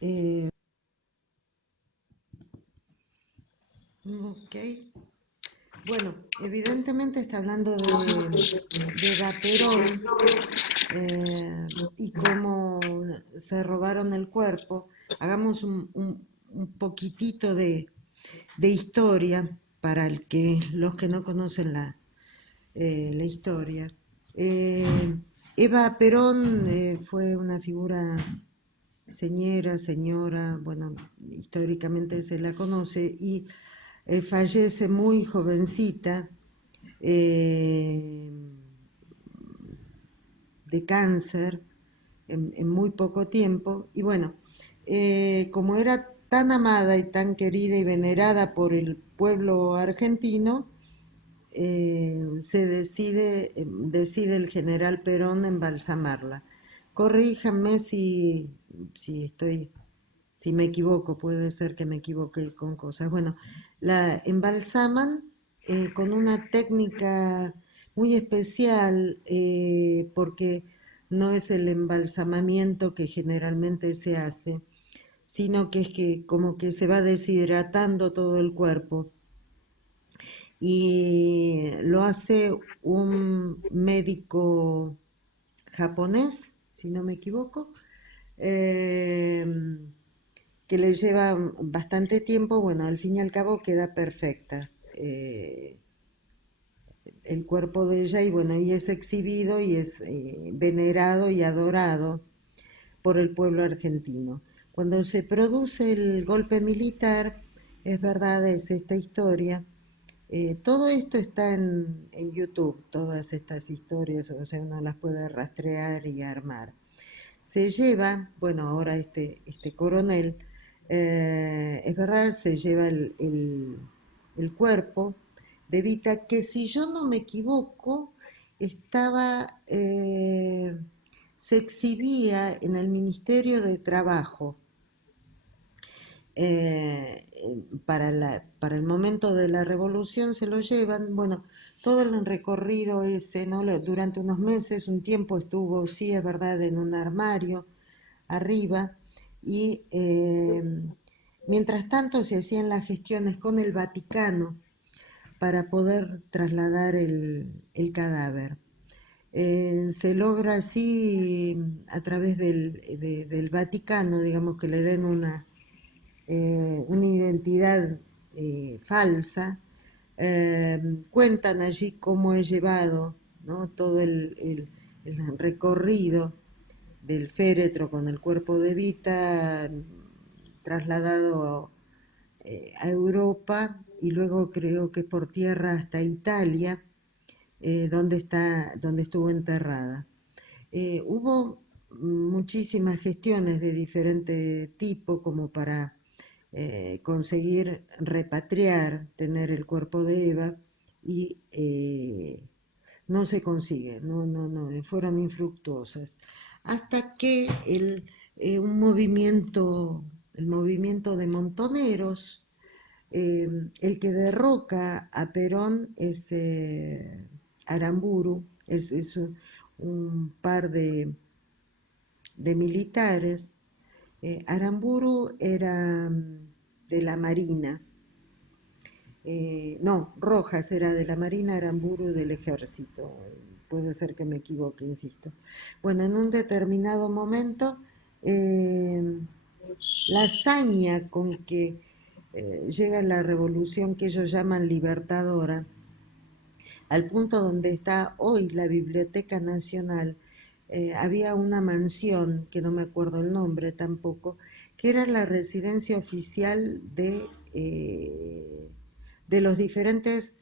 Eh, ok. Bueno, evidentemente está hablando de Eva Perón y cómo se robaron el cuerpo. Hagamos un poquitito de historia para los que no conocen la historia. Eh, Eva Perón fue una figura señora, bueno, históricamente se la conoce y fallece muy jovencita eh, de cáncer en muy poco tiempo. Y bueno, como era tan amada y tan querida y venerada por el pueblo argentino, decide el general Perón embalsamarla. Corríjanme si me equivoco, puede ser que me equivoque con cosas. Bueno, la embalsaman con una técnica muy especial porque no es el embalsamamiento que generalmente se hace, sino que es que como que se va deshidratando todo el cuerpo y lo hace un médico japonés, si no me equivoco, eh, que le lleva bastante tiempo. Bueno, al fin y al cabo queda perfecta el cuerpo de ella y bueno, y es exhibido y es venerado y adorado por el pueblo argentino. Cuando se produce el golpe militar, es verdad, es esta historia. Todo esto está en YouTube, todas estas historias, o sea, uno las puede rastrear y armar. Se lleva, bueno, ahora este coronel, es verdad, se lleva el cuerpo de Vita, que si yo no me equivoco, estaba, se exhibía en el Ministerio de Trabajo para el momento de la revolución se lo llevan. Bueno, todo el recorrido ese, ¿no? Durante unos meses, un tiempo estuvo, sí, es verdad, en un armario arriba y mientras tanto se hacían las gestiones con el Vaticano para poder trasladar el cadáver. Se logra así a través del Vaticano, digamos que le den una identidad falsa. Cuentan allí cómo he llevado, ¿no? Todo el recorrido del féretro con el cuerpo de Vita trasladado a Europa y luego creo que por tierra hasta Italia, donde estuvo enterrada. Hubo muchísimas gestiones de diferente tipo como para conseguir repatriar, tener el cuerpo de Eva y no se consigue, no, fueron infructuosas. Hasta que el movimiento de montoneros, el que derroca a Perón es Aramburu, es un par de militares. Aramburu era de la Marina, no, Rojas era de la Marina, Aramburu del Ejército, puede ser que me equivoque, insisto. Bueno, en un determinado momento, eh, la hazaña con que llega la revolución que ellos llaman libertadora, al punto donde está hoy la Biblioteca Nacional, había una mansión, que no me acuerdo el nombre tampoco, que era la residencia oficial de los diferentes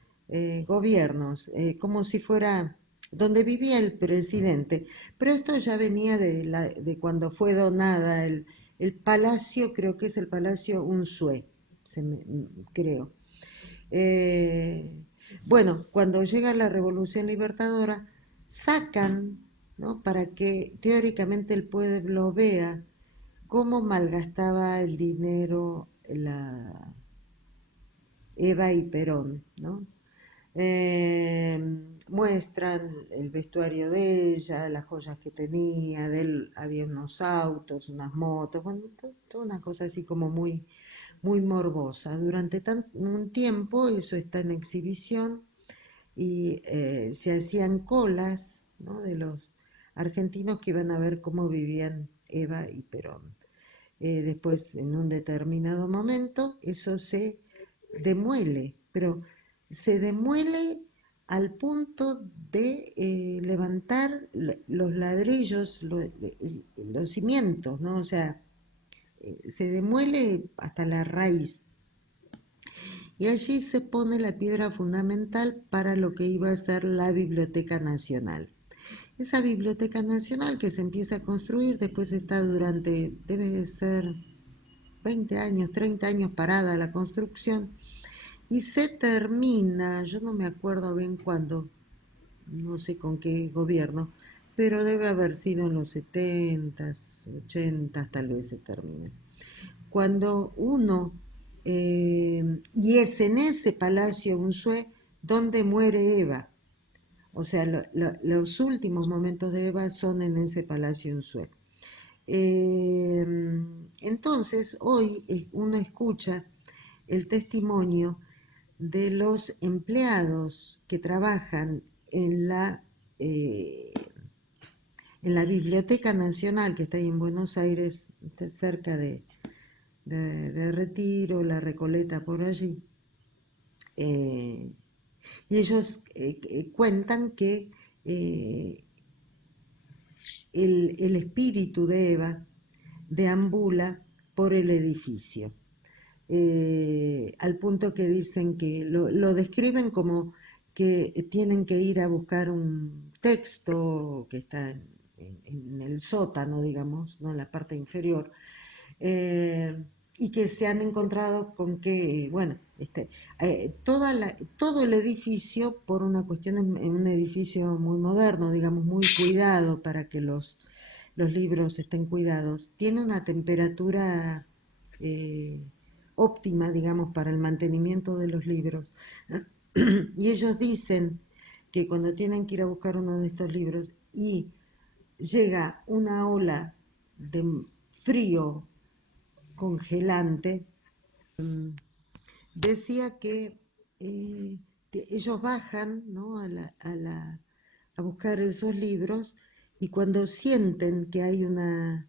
gobiernos, como si fuera donde vivía el presidente. Pero esto ya venía de cuando fue donada el palacio, creo que es el Palacio Unzué, creo. Eh, bueno, cuando llega la Revolución Libertadora, sacan, ¿no? Para que teóricamente el pueblo vea cómo malgastaba el dinero Eva y Perón, ¿no? Eh, Muestran el vestuario de ella, las joyas que tenía, de él había unos autos, unas motos, bueno, toda una cosa así como muy, muy morbosa. Durante un tiempo eso está en exhibición y se hacían colas, ¿no?, de los argentinos que iban a ver cómo vivían Eva y Perón. Después, en un determinado momento, eso se demuele, pero se demuele al punto de levantar los ladrillos, los cimientos, ¿no? O sea, se demuele hasta la raíz. Y allí se pone la piedra fundamental para lo que iba a ser la Biblioteca Nacional. Esa Biblioteca Nacional que se empieza a construir, después está durante, debe de ser 20 años, 30 años parada la construcción, y se termina, yo no me acuerdo bien cuándo, no sé con qué gobierno, pero debe haber sido en los 70s, 80s, tal vez se termine. Cuando uno, y es en ese Palacio Unzué donde muere Eva, o sea, los últimos momentos de Eva son en ese Palacio Unzué. Entonces, hoy uno escucha el testimonio de los empleados que trabajan eh, en la Biblioteca Nacional, que está ahí en Buenos Aires, cerca de Retiro, La Recoleta, por allí. Y ellos cuentan que el espíritu de Eva deambula por el edificio. Al punto que dicen que lo describen como que tienen que ir a buscar un texto que está en el sótano, digamos, ¿no?, en la parte inferior, eh, y que se han encontrado con que, bueno, todo el edificio, por una cuestión en un edificio muy moderno, digamos, muy cuidado para que los libros estén cuidados, tiene una temperatura eh, óptima, digamos, para el mantenimiento de los libros. Y ellos dicen que cuando tienen que ir a buscar uno de estos libros y llega una ola de frío congelante, decía que ellos bajan, ¿no?, a buscar esos libros, y cuando sienten que hay una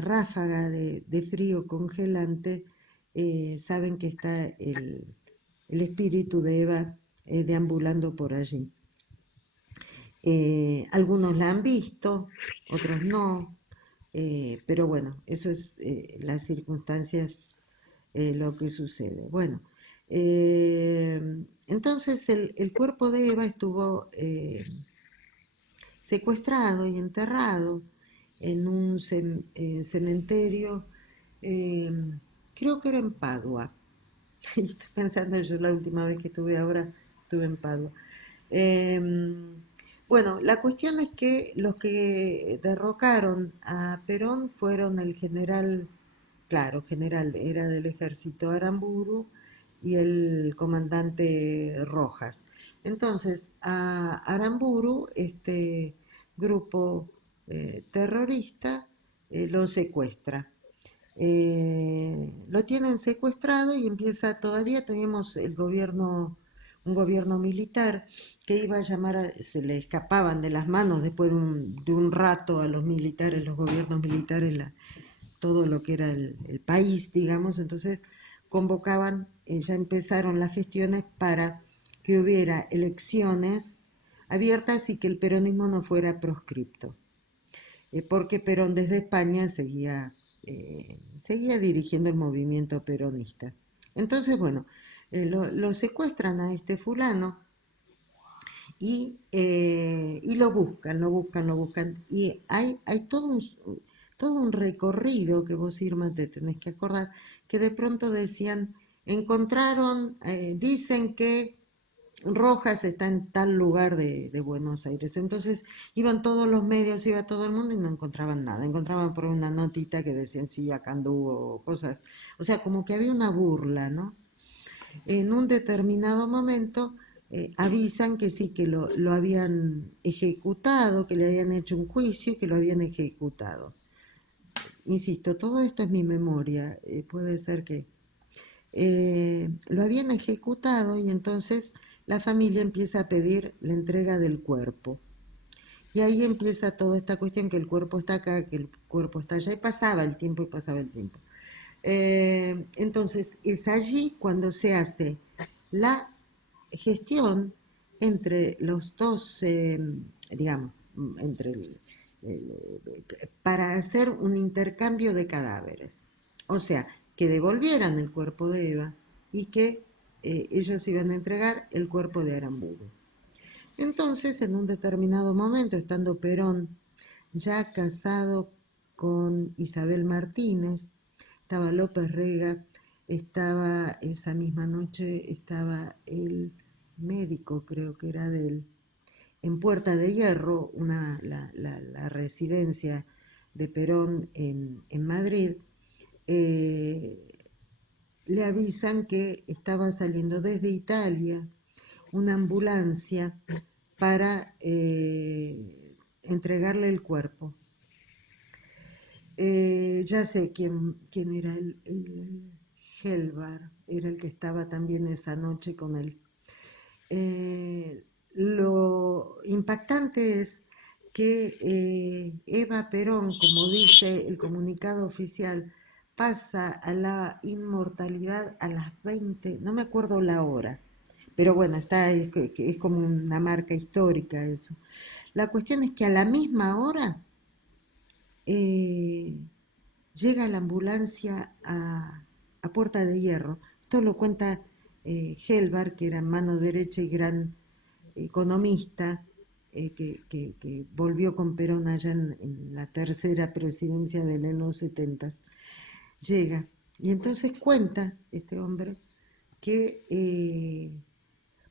ráfaga de frío congelante, saben que está el espíritu de Eva deambulando por allí. Algunos la han visto, otros no, pero bueno, eso es las circunstancias, lo que sucede. Bueno, entonces el cuerpo de Eva estuvo secuestrado y enterrado en un cementerio, eh, creo que era en Padua. Estoy pensando, yo la última vez que estuve ahora, estuve en Padua. Eh, bueno, la cuestión es que los que derrocaron a Perón fueron el general, claro, general, era del ejército, Aramburu, y el comandante Rojas. Entonces, a Aramburu, este grupo terrorista, lo secuestra. Lo tienen secuestrado y empieza, todavía tenemos un gobierno militar que iba a llamar, se le escapaban de las manos después de un rato a los militares, los gobiernos militares, todo lo que era el país, digamos. Entonces convocaban, ya empezaron las gestiones para que hubiera elecciones abiertas y que el peronismo no fuera proscripto, porque Perón desde España seguía dirigiendo el movimiento peronista. Entonces, bueno, lo secuestran a este fulano y lo buscan, lo buscan, lo buscan. Y hay todo un recorrido que vos, Irma, te tenés que acordar, que de pronto decían, encontraron, dicen que Rojas está en tal lugar de Buenos Aires. Entonces iban todos los medios, iba todo el mundo y no encontraban nada. Encontraban por una notita que decían, sí, acá anduvo, cosas. O sea, como que había una burla, ¿no? En un determinado momento avisan que sí, que lo habían ejecutado, que le habían hecho un juicio y que lo habían ejecutado. Insisto, todo esto es mi memoria, puede ser que lo habían ejecutado y entonces la familia empieza a pedir la entrega del cuerpo. Y ahí empieza toda esta cuestión que el cuerpo está acá, que el cuerpo está allá, y pasaba el tiempo y pasaba el tiempo. Entonces es allí cuando se hace la gestión entre los dos, digamos, entre para hacer un intercambio de cadáveres. O sea, que devolvieran el cuerpo de Eva y que ellos iban a entregar el cuerpo de Aramburu. Entonces, en un determinado momento, estando Perón ya casado con Isabel Martínez, estaba López Rega, estaba esa misma noche, estaba el médico, creo que era de él, en Puerta de Hierro, la residencia de Perón en Madrid, eh, le avisan que estaba saliendo desde Italia una ambulancia para entregarle el cuerpo. Ya sé quién era el Helvar, era el que estaba también esa noche con él. Lo impactante es que Eva Perón, como dice el comunicado oficial, pasa a la inmortalidad a las 20, no me acuerdo la hora, pero bueno, es como una marca histórica eso. La cuestión es que a la misma hora eh, llega la ambulancia a Puerta de Hierro. Esto lo cuenta Helvar, que era mano derecha y gran economista, que volvió con Perón allá en la tercera presidencia de los 70. Llega y entonces cuenta este hombre que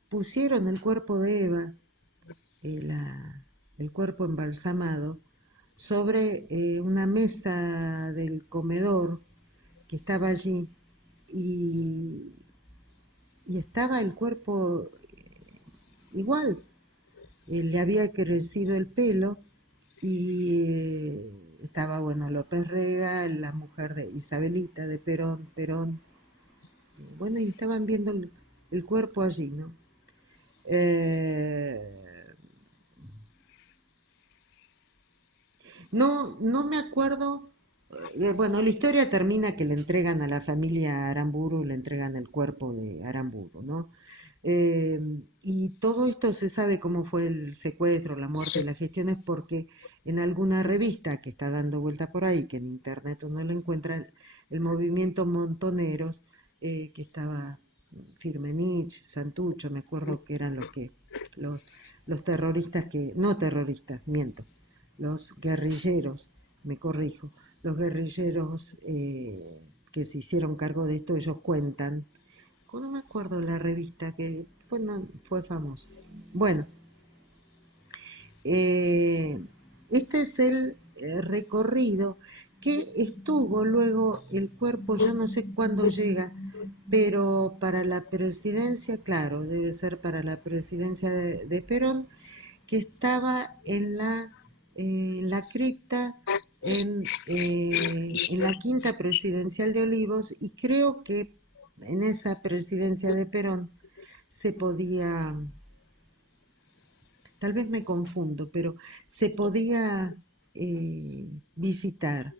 pusieron el cuerpo de Eva, el cuerpo embalsamado, sobre una mesa del comedor que estaba allí y, y estaba el cuerpo igual. Le había crecido el pelo y estaba, bueno, López Rega, la mujer de Isabelita, de Perón, bueno, y estaban viendo el cuerpo allí, ¿no? Eh, no me acuerdo. Bueno, la historia termina que le entregan a la familia Aramburu, le entregan el cuerpo de Aramburu, ¿no? Eh, y todo esto se sabe cómo fue el secuestro, la muerte, las gestiones, porque en alguna revista que está dando vuelta por ahí, que en internet uno lo encuentra, el movimiento Montoneros, que estaba Firmenich, Santucho, me acuerdo que eran los, los terroristas no terroristas, miento, los guerrilleros, me corrijo, los guerrilleros que se hicieron cargo de esto, ellos cuentan, no me acuerdo la revista que fue, no, fue famosa. Bueno, eh, este es el recorrido que estuvo luego el cuerpo, yo no sé cuándo llega, pero para la presidencia, claro, debe ser para la presidencia de Perón, que estaba en la cripta en la quinta presidencial de Olivos y creo que en esa presidencia de Perón se podía, tal vez me confundo, pero se podía visitar.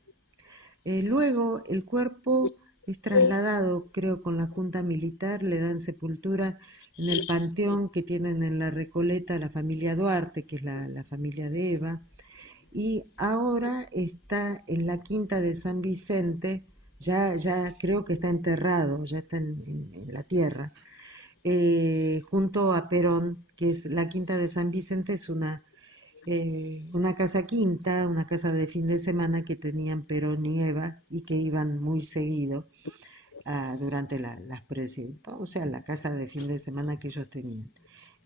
Luego el cuerpo es trasladado, creo, con la Junta Militar, le dan sepultura en el panteón que tienen en la Recoleta la familia Duarte, que es la familia de Eva, y ahora está en la Quinta de San Vicente, ya creo que está enterrado, ya está en la tierra, junto a Perón, que es la Quinta de San Vicente, es una casa quinta, una casa de fin de semana que tenían Perón y Eva y que iban muy seguido durante las presidencias, o sea, la casa de fin de semana que ellos tenían.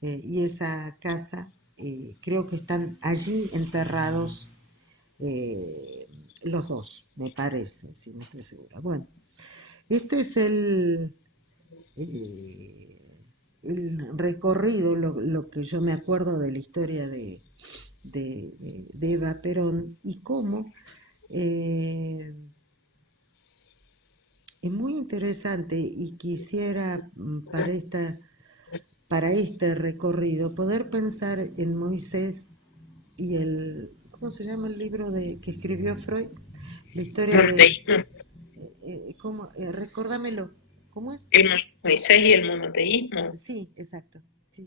Y esa casa, creo que están allí enterrados los dos, me parece, si no estoy segura. Bueno, este es eh, el recorrido, lo que yo me acuerdo de la historia de Eva Perón y cómo eh, es muy interesante y quisiera para este recorrido poder pensar en Moisés y ¿cómo se llama el libro que escribió Freud? La historia de, Monoteísmo. recordámelo, ¿cómo es? Moisés y el monoteísmo. Sí, exacto, sí.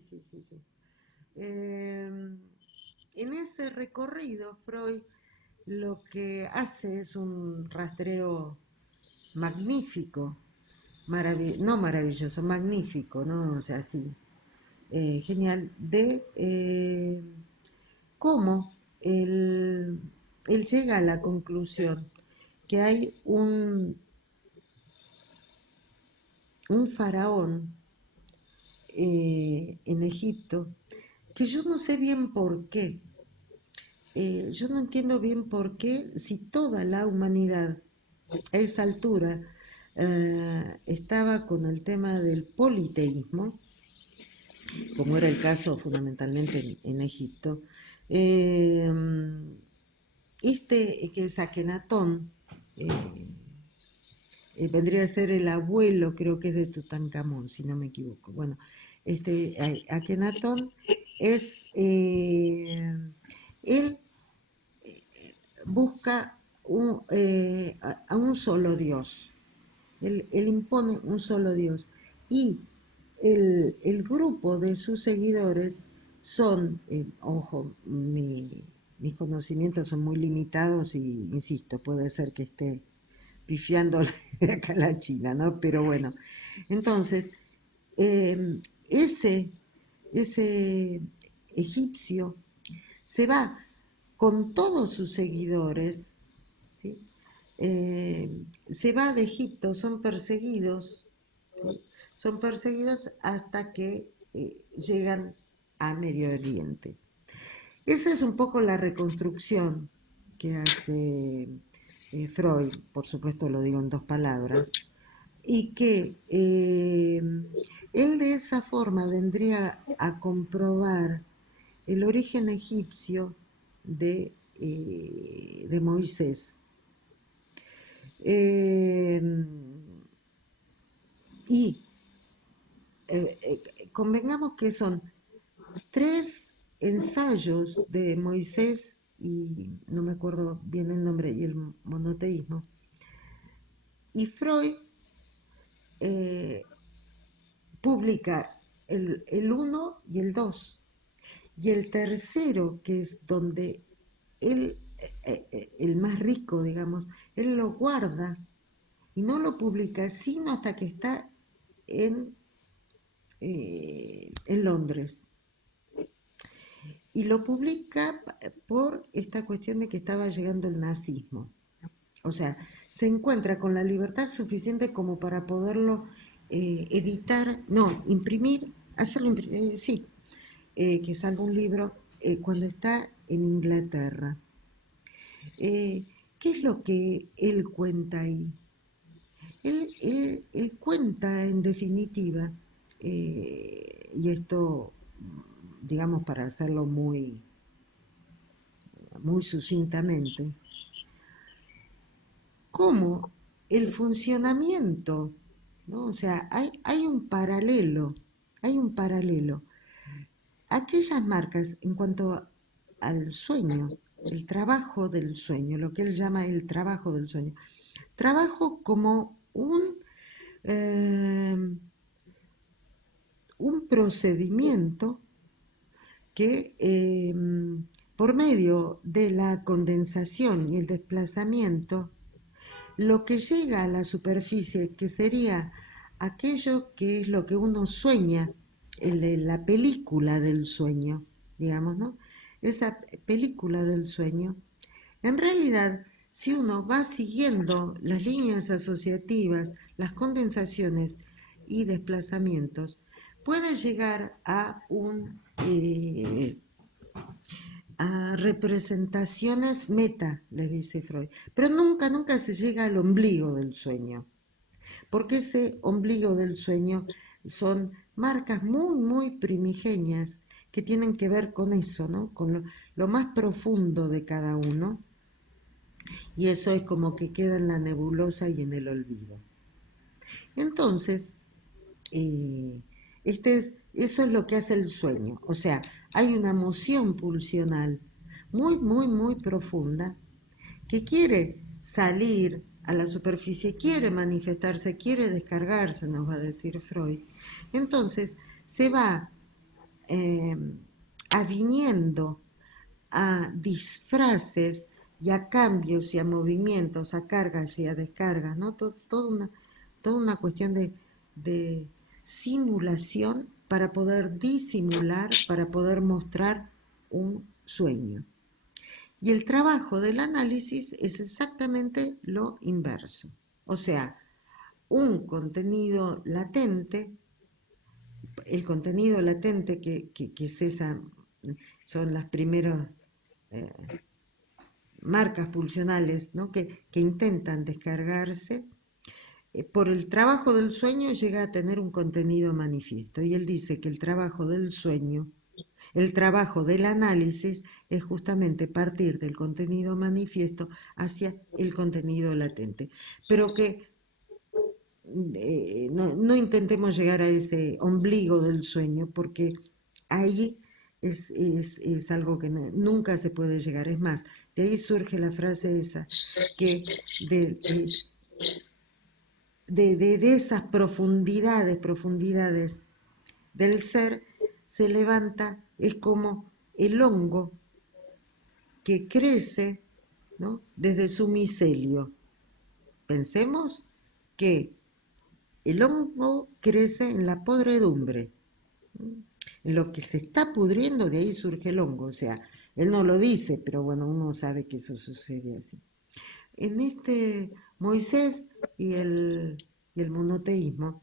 En ese recorrido, Freud lo que hace es un rastreo magnífico, no maravilloso, magnífico, ¿no? O sea, sí, genial, de cómo él llega a la conclusión que hay un faraón en Egipto que yo no sé bien por qué. Yo no entiendo bien por qué, si toda la humanidad a esa altura estaba con el tema del politeísmo, como era el caso fundamentalmente en Egipto, eh, que es Akenatón, vendría a ser el abuelo, creo que es de Tutankamón, si no me equivoco. Bueno, Akenatón es, él busca a un solo Dios, él impone un solo Dios y el grupo de sus seguidores son, ojo, mis conocimientos son muy limitados y insisto, puede ser que esté pifiando acá la China, ¿no? Pero bueno, entonces, eh, ese, ese egipcio se va con todos sus seguidores, ¿sí? Se va de Egipto, son perseguidos, ¿sí? Son perseguidos hasta que llegan a Medio Oriente. Esa es un poco la reconstrucción que hace Freud, por supuesto lo digo en dos palabras, y que él de esa forma vendría a comprobar el origen egipcio de Moisés. Eh, y convengamos que son 3 ensayos de Moisés y no me acuerdo bien el nombre y el monoteísmo. Y Freud eh, publica el 1 y el 2. Y el tercero, que es donde él, el más rico, digamos, él lo guarda y no lo publica sino hasta que está en Londres. Y lo publica por esta cuestión de que estaba llegando el nazismo. O sea, se encuentra con la libertad suficiente como para poderlo editar, no, imprimir, hacerlo imprimir, sí, que salga un libro cuando está en Inglaterra. ¿Qué es lo que él cuenta ahí? Él cuenta en definitiva, y esto, digamos, para hacerlo muy sucintamente, cómo el funcionamiento, ¿no? O sea, hay un paralelo, hay un paralelo. Aquellas marcas en cuanto al sueño, el trabajo del sueño, lo que él llama el trabajo del sueño. Trabajo como eh, un procedimiento que por medio de la condensación y el desplazamiento, lo que llega a la superficie, que sería aquello que es lo que uno sueña, la película del sueño, digamos, ¿no? Esa película del sueño, en realidad, si uno va siguiendo las líneas asociativas, las condensaciones y desplazamientos, puede llegar a representaciones meta, le dice Freud, pero nunca se llega al ombligo del sueño, porque ese ombligo del sueño son marcas muy, muy primigenias que tienen que ver con eso, ¿no? Con lo más profundo de cada uno, y eso es como que queda en la nebulosa y en el olvido. Entonces, eso es lo que hace el sueño, o sea, hay una moción pulsional muy, muy, muy profunda que quiere salir a la superficie, quiere manifestarse, quiere descargarse, nos va a decir Freud. Entonces se va eh, aviniendo a disfraces y a cambios y a movimientos, a cargas y a descargas, ¿no? Toda una cuestión de simulación para poder disimular, para poder mostrar un sueño. Y el trabajo del análisis es exactamente lo inverso. O sea, un contenido latente, el contenido latente que es esa, son las primeras eh, marcas pulsionales, ¿no? que intentan descargarse, por el trabajo del sueño llega a tener un contenido manifiesto. Y él dice que el trabajo del sueño, el trabajo del análisis, es justamente partir del contenido manifiesto hacia el contenido latente. Pero que no intentemos llegar a ese ombligo del sueño, porque ahí es algo que nunca se puede llegar. Es más, de ahí surge la frase esa, que de esas profundidades del ser se levanta, es como el hongo que crece, ¿no? Desde su micelio. Pensemos que el hongo crece en la podredumbre, en lo que se está pudriendo, de ahí surge el hongo. O sea, él no lo dice, pero bueno, uno sabe que eso sucede así. En este Moisés y el monoteísmo,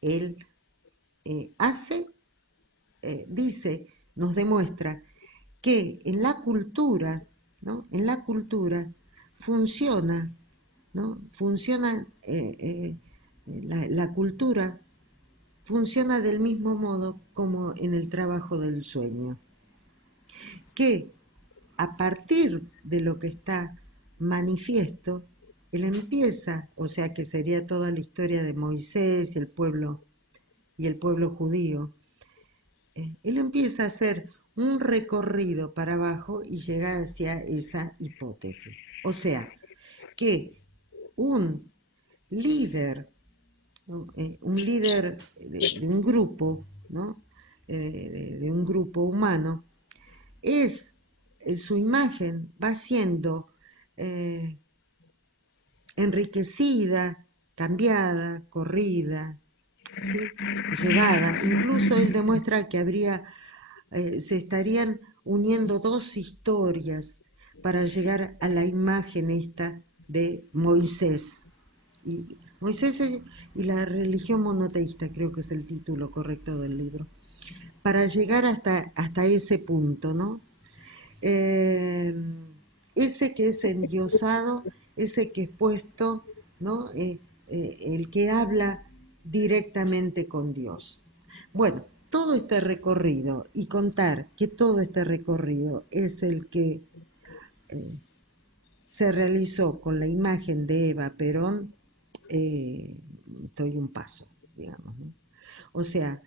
él dice, nos demuestra que en la cultura, ¿no? En la cultura funciona, ¿no? Funciona, la cultura funciona del mismo modo como en el trabajo del sueño, que a partir de lo que está manifiesto, él empieza, o sea que sería toda la historia de Moisés y el pueblo judío, él empieza a hacer un recorrido para abajo y llega hacia esa hipótesis. O sea, que un líder, ¿no? Un líder de un grupo, ¿no? De un grupo humano, es su imagen va siendo eh, enriquecida, cambiada, corrida, ¿sí? Llevada. Incluso él demuestra que se estarían uniendo dos historias para llegar a la imagen esta de Moisés. Y Moisés y la religión monoteísta, creo que es el título correcto del libro, para llegar hasta ese punto, ¿no? Eh, ese que es endiosado, ese que es puesto, ¿no? El que habla directamente con Dios. Bueno, todo este recorrido y contar que todo este recorrido es el que eh, se realizó con la imagen de Eva Perón, doy un paso, digamos, ¿no? O sea,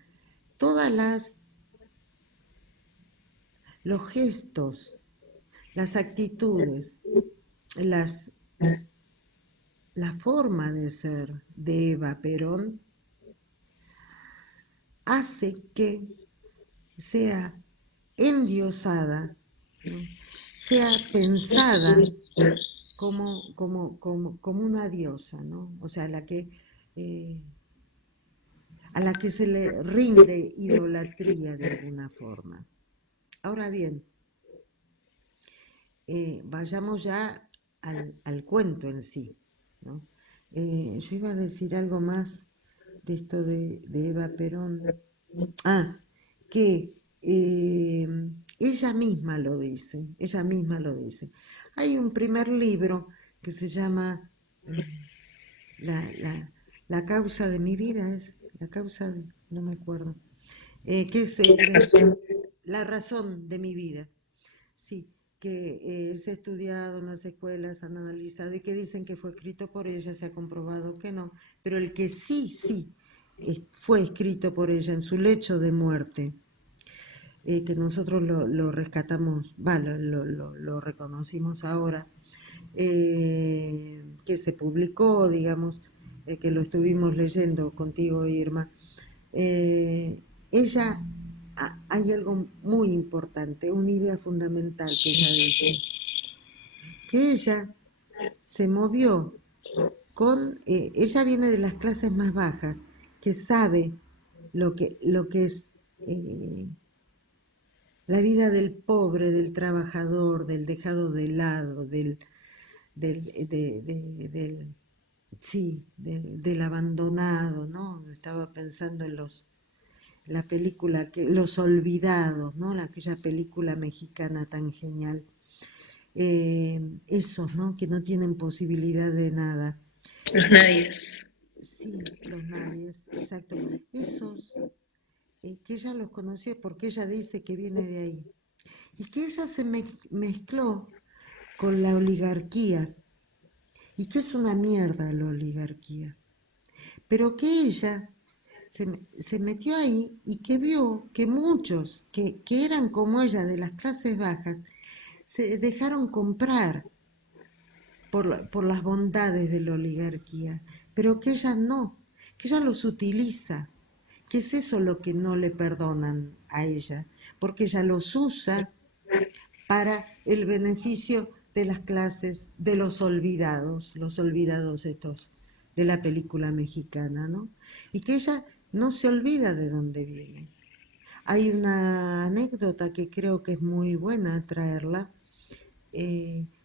todas los gestos, las actitudes, las, la forma de ser de Eva Perón hace que sea endiosada, ¿no? Sea pensada como una diosa, ¿no? O sea, eh, a la que se le rinde idolatría de alguna forma. Ahora bien, vayamos ya al cuento en sí, ¿no? Yo iba a decir algo más de esto de Eva Perón. Ah, que ella misma lo dice, ella misma lo dice. Hay un primer libro que se llama la, la, la causa de mi vida, es, la causa, no me acuerdo, que es La razón. la razón de mi vida, sí, que se ha estudiado en las escuelas, han analizado y que dicen que fue escrito por ella, se ha comprobado que no, pero el que sí fue escrito por ella en su lecho de muerte, que nosotros lo rescatamos, lo reconocimos ahora, que se publicó, digamos, que lo estuvimos leyendo contigo, Irma, eh, ella, hay algo muy importante, una idea fundamental que ella dice, que ella se movió ella viene de las clases más bajas, que sabe lo que es la vida del pobre, del trabajador, del dejado de lado, del, del sí, del abandonado, ¿no? Estaba pensando en la película, Los Olvidados, ¿no? Aquella película mexicana tan genial. Esos, ¿no? Que no tienen posibilidad de nada. Los nadies. Sí, los nadies, exacto. Esos que ella los conoció porque ella dice que viene de ahí. Y que ella se mezcló con la oligarquía. Y que es una mierda la oligarquía. Pero que ella se metió ahí y que vio que muchos que eran como ella de las clases bajas se dejaron comprar por las bondades de la oligarquía, pero que ella no, que ella los utiliza, que es eso lo que no le perdonan a ella, porque ella los usa para el beneficio de las clases de los olvidados estos de la película mexicana, ¿no? Y que ella no se olvida de dónde viene. Hay una anécdota que creo que es muy buena traerla.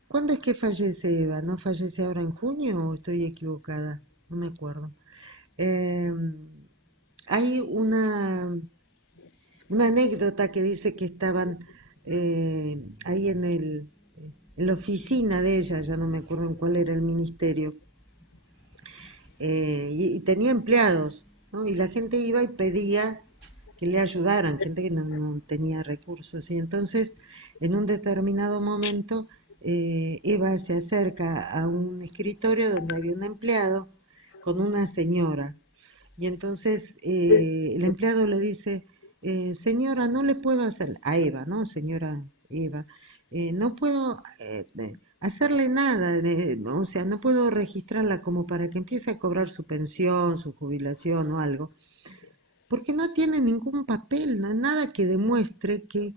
¿Cuándo es que fallece Eva? ¿No fallece ahora en junio o estoy equivocada? No me acuerdo. Eh, Hay una anécdota que dice que estaban ahí en la oficina de ella, ya no me acuerdo en cuál era el ministerio, y tenía empleados, ¿no? Y la gente iba y pedía que le ayudaran, gente que no tenía recursos. Y entonces, en un determinado momento, Eva se acerca a un escritorio donde había un empleado con una señora. Y entonces el empleado le dice, señora, no le puedo hacer, a Eva, ¿no? Señora Eva, no puedo hacerle nada, o sea, no puedo registrarla como para que empiece a cobrar su pensión, su jubilación o algo, porque no tiene ningún papel, nada que demuestre que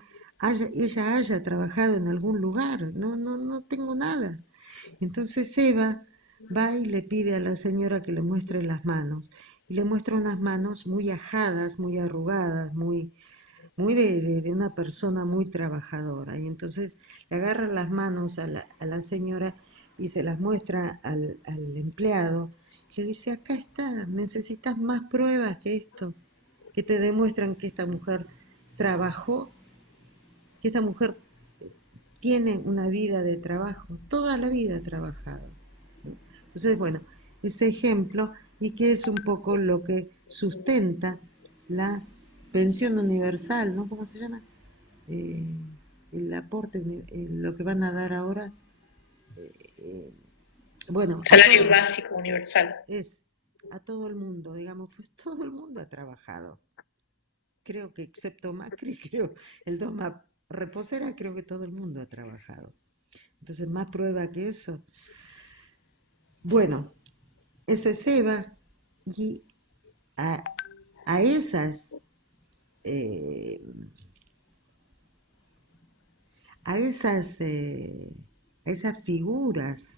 ella haya trabajado en algún lugar, no tengo nada. Entonces Eva va y le pide a la señora que le muestre las manos, y le muestra unas manos muy ajadas, muy arrugadas, muy de una persona muy trabajadora. Y entonces le agarra las manos a la señora y se las muestra al empleado. Le dice, acá está, necesitas más pruebas que esto, que te demuestran que esta mujer trabajó, que esta mujer tiene una vida de trabajo, toda la vida ha trabajado, ¿no? Entonces, bueno, ese ejemplo y que es un poco lo que sustenta la pensión universal, ¿no? ¿Cómo se llama? Eh, el aporte, lo que van a dar ahora, eh, bueno, Salario básico universal. es a todo el mundo, digamos, pues todo el mundo ha trabajado. Creo que excepto Macri, creo, el Doma Reposera, creo que todo el mundo ha trabajado. Entonces, más prueba que eso. Bueno, esa es Eva y a, a esas eh, a esas a esas figuras,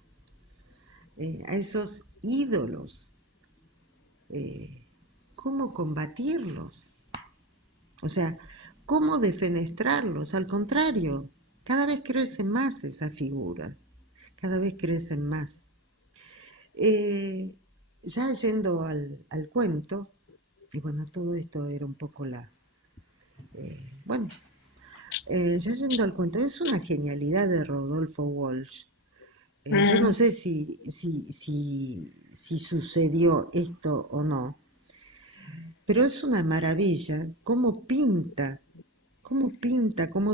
a esos ídolos, ¿cómo combatirlos? O sea, ¿cómo defenestrarlos? Al contrario, cada vez crece más esa figura, cada vez crecen más. Eh, ya yendo al cuento, y bueno, todo esto era un poco bueno, ya yendo al cuento, es una genialidad de Rodolfo Walsh. Yo no sé si sucedió esto o no, pero es una maravilla cómo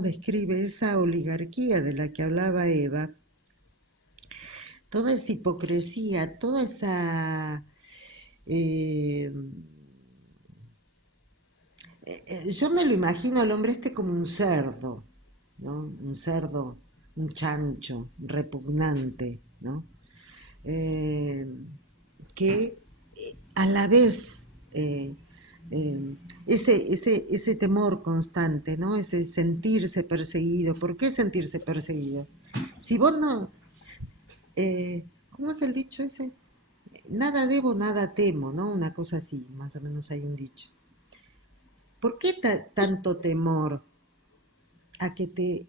describe esa oligarquía de la que hablaba Eva, toda esa hipocresía, toda esa... eh, yo me lo imagino al hombre este como un cerdo, ¿no? Un cerdo, un chancho, repugnante, ¿no? Eh, que a la vez ese temor constante, ¿no? Ese sentirse perseguido. ¿Por qué sentirse perseguido? Si vos no, ¿cómo es el dicho ese? Nada debo, nada temo, ¿no? Una cosa así, más o menos hay un dicho. ¿Por qué tanto temor a que te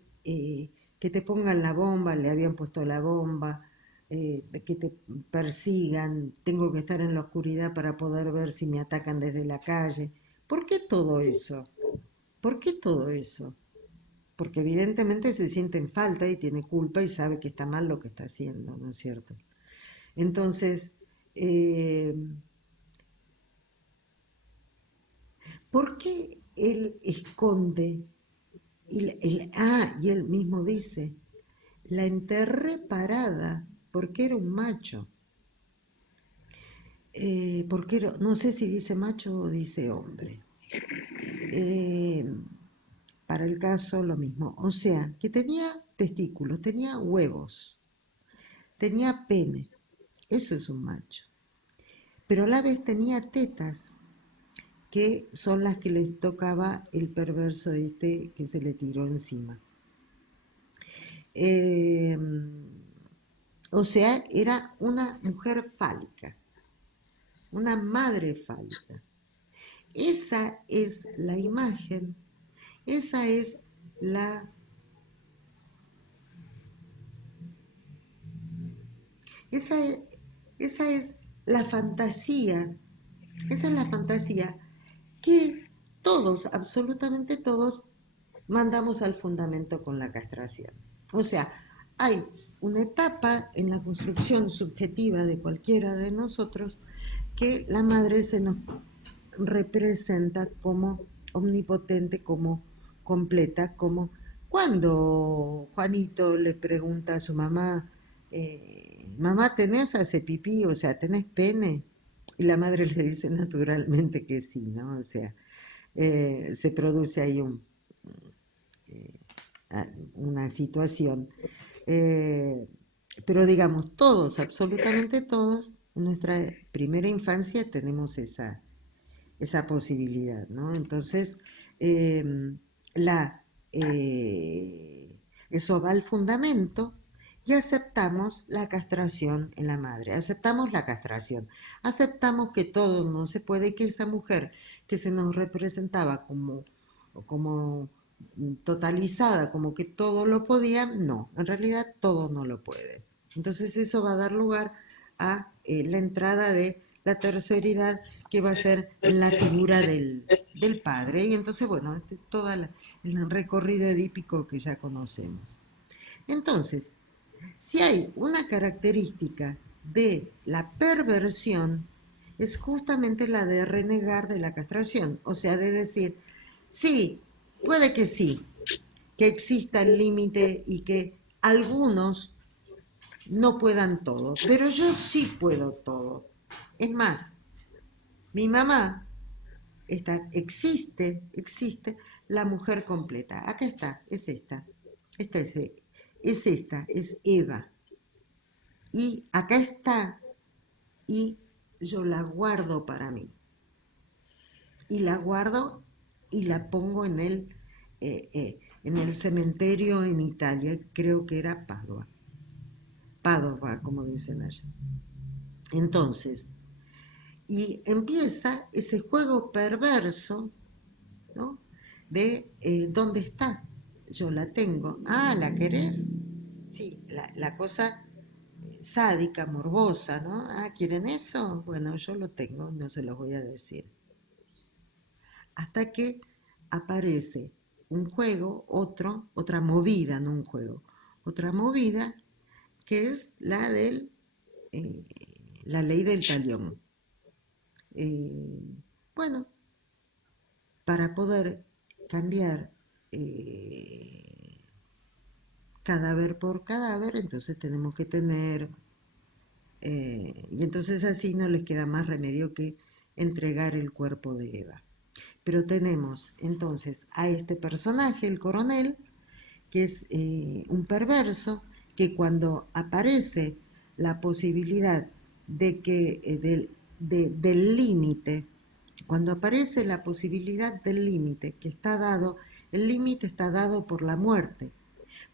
pongan la bomba, le habían puesto la bomba, que te persigan, tengo que estar en la oscuridad para poder ver si me atacan desde la calle? ¿Por qué todo eso? ¿Por qué todo eso? Porque evidentemente se siente en falta y tiene culpa y sabe que está mal lo que está haciendo, ¿no es cierto? Entonces, eh, ¿por qué él esconde? Y él mismo dice, la enterré parada porque era un macho. Porque era, no sé si dice macho o dice hombre. Eh, para el caso lo mismo. O sea, que tenía testículos, tenía huevos, tenía pene. Eso es un macho. Pero a la vez tenía tetas, que son las que les tocaba el perverso este que se le tiró encima. Eh, o sea, era una mujer fálica, una madre fálica. Esa es la imagen, esa es la, esa es, esa es la fantasía, esa es la fantasía que todos, absolutamente todos, mandamos al fundamento con la castración. O sea, hay una etapa en la construcción subjetiva de cualquiera de nosotros que la madre se nos representa como omnipotente, como completa, como cuando Juanito le pregunta a su mamá, mamá, ¿tenés hace pipí? O sea, ¿tenés pene? Y la madre le dice naturalmente que sí, ¿no? O sea, se produce ahí eh, una situación. Eh, pero digamos, todos, absolutamente todos, en nuestra primera infancia tenemos esa posibilidad, ¿no? Entonces, eh, la, eh, eso va al fundamento y aceptamos la castración en la madre, aceptamos la castración, aceptamos que todo no se puede, que esa mujer que se nos representaba como totalizada, como que todo lo podía, no, en realidad todo no lo puede. Entonces eso va a dar lugar a la entrada de la terceridad que va a ser en la figura del padre. Y entonces, bueno, todo el recorrido edípico que ya conocemos. Entonces, si hay una característica de la perversión, es justamente la de renegar de la castración, o sea, de decir, sí, puede que sí, que exista el límite y que algunos no puedan todo, pero yo sí puedo todo. Es más, mi mamá, existe la mujer completa. Acá está, es esta es esta, es Eva. Y acá está, y yo la guardo para mí. Y la guardo y la pongo en el cementerio en Italia, creo que era Padova, como dicen allá. Entonces, y empieza ese juego perverso, ¿no? De dónde está, yo la tengo, ¿la querés? Sí, la cosa sádica, morbosa, ¿no? ¿Quieren eso? Bueno, yo lo tengo, no se los voy a decir. Hasta que aparece un juego, otra movida, no un juego, otra movida que es eh, la ley del talión. Eh, bueno, para poder cambiar cadáver por cadáver, entonces tenemos que tener, y entonces así no les queda más remedio que entregar el cuerpo de Eva. Pero tenemos entonces a este personaje, el coronel, que es un perverso, que cuando aparece la posibilidad de que del límite, cuando aparece la posibilidad del límite que está dado, el límite está dado por la muerte,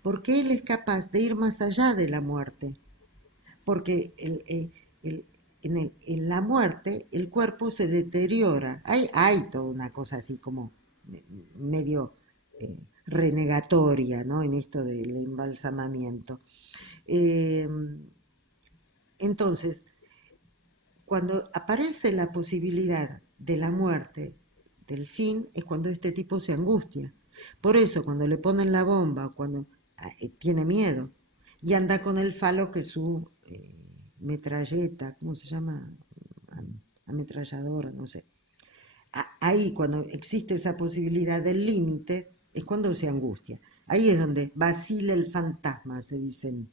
porque él es capaz de ir más allá de la muerte, porque en la muerte el cuerpo se deteriora. Hay toda una cosa así como medio renegatoria, ¿no? En esto del embalsamamiento. Entonces, cuando aparece la posibilidad de la muerte, del fin, es cuando este tipo se angustia. Por eso, cuando le ponen la bomba, cuando tiene miedo, y anda con el falo que es su metralleta, ¿cómo se llama? Ametralladora, no sé. Ahí, cuando existe esa posibilidad del límite, es cuando se angustia. Ahí es donde vacila el fantasma, se dice en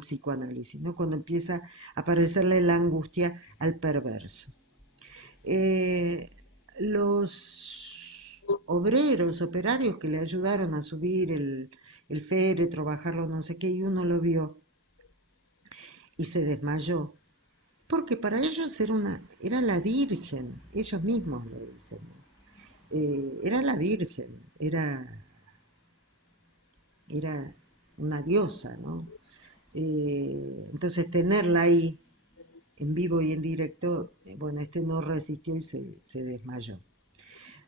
psicoanálisis, ¿no? Cuando empieza a aparecerle la angustia al perverso. Los obreros, operarios que le ayudaron a subir el féretro, bajarlo no sé qué, y uno lo vio y se desmayó, porque para ellos era la Virgen, ellos mismos lo dicen, ¿no? Era la Virgen, era una diosa, ¿no? Entonces tenerla ahí en vivo y en directo, bueno, este no resistió y se desmayó.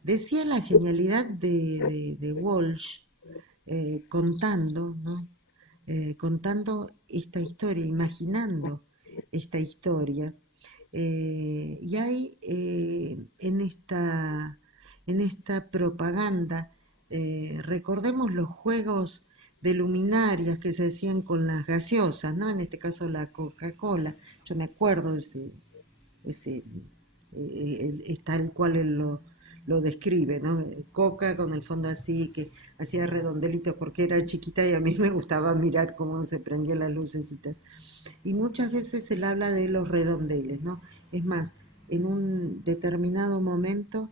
Decía la genialidad de Walsh contando, ¿no? Contando esta historia, imaginando esta historia. Y hay en esta propaganda, recordemos los juegos de luminarias que se hacían con las gaseosas, ¿no? En este caso la Coca-Cola. Yo me acuerdo ese es tal cual él lo describe, ¿no? Coca con el fondo así, que hacía redondelitos porque era chiquita y a mí me gustaba mirar cómo se prendían las lucecitas. Y muchas veces él habla de los redondeles, ¿no? Es más, en un determinado momento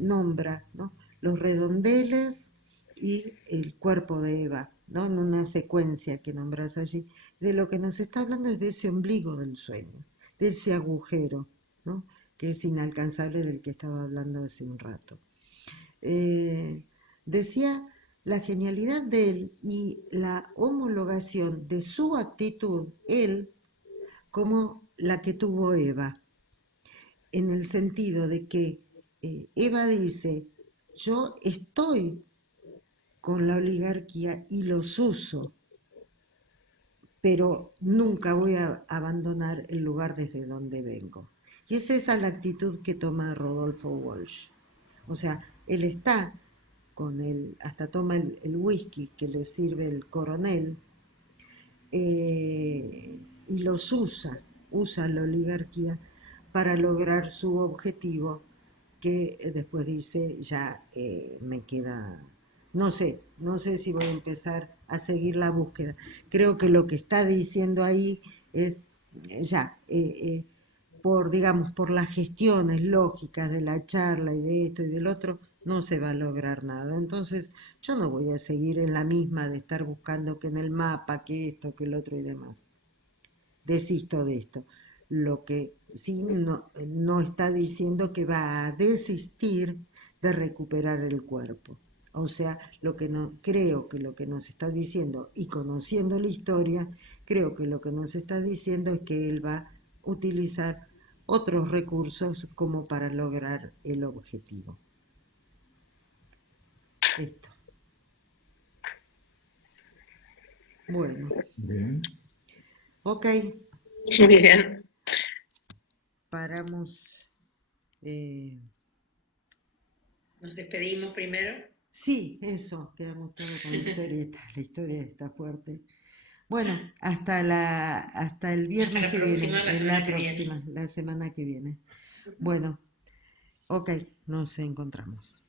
nombra, ¿no? Los redondeles y el cuerpo de Eva, ¿no? En una secuencia que nombras allí. De lo que nos está hablando es de ese ombligo del sueño, de ese agujero, ¿no? Que es inalcanzable del que estaba hablando hace un rato. Decía la genialidad de él y la homologación de su actitud, él, como la que tuvo Eva, en el sentido de que Eva dice, yo estoy con la oligarquía y los uso, pero nunca voy a abandonar el lugar desde donde vengo. Y es esa la actitud que toma Rodolfo Walsh. O sea, él está con hasta toma el whisky que le sirve el coronel, y los usa la oligarquía para lograr su objetivo, que después dice, ya me queda, no sé si voy a empezar a seguir la búsqueda. Creo que lo que está diciendo ahí es, ya, digamos, por las gestiones lógicas de la charla y de esto y del otro, no se va a lograr nada. Entonces, yo no voy a seguir en la misma de estar buscando que en el mapa, que esto, que el otro y demás. Desisto de esto. Lo que sí no está diciendo que va a desistir de recuperar el cuerpo. O sea, creo que lo que nos está diciendo, y conociendo la historia, creo que lo que nos está diciendo es que él va a utilizar otros recursos como para lograr el objetivo. Esto. Bueno. Bien. Ok. Muy bien. Paramos. Nos despedimos primero. Sí, eso, quedamos todos con la historieta. La historia está fuerte. Bueno, hasta el viernes que viene, la semana que viene. Bueno, ok, nos encontramos.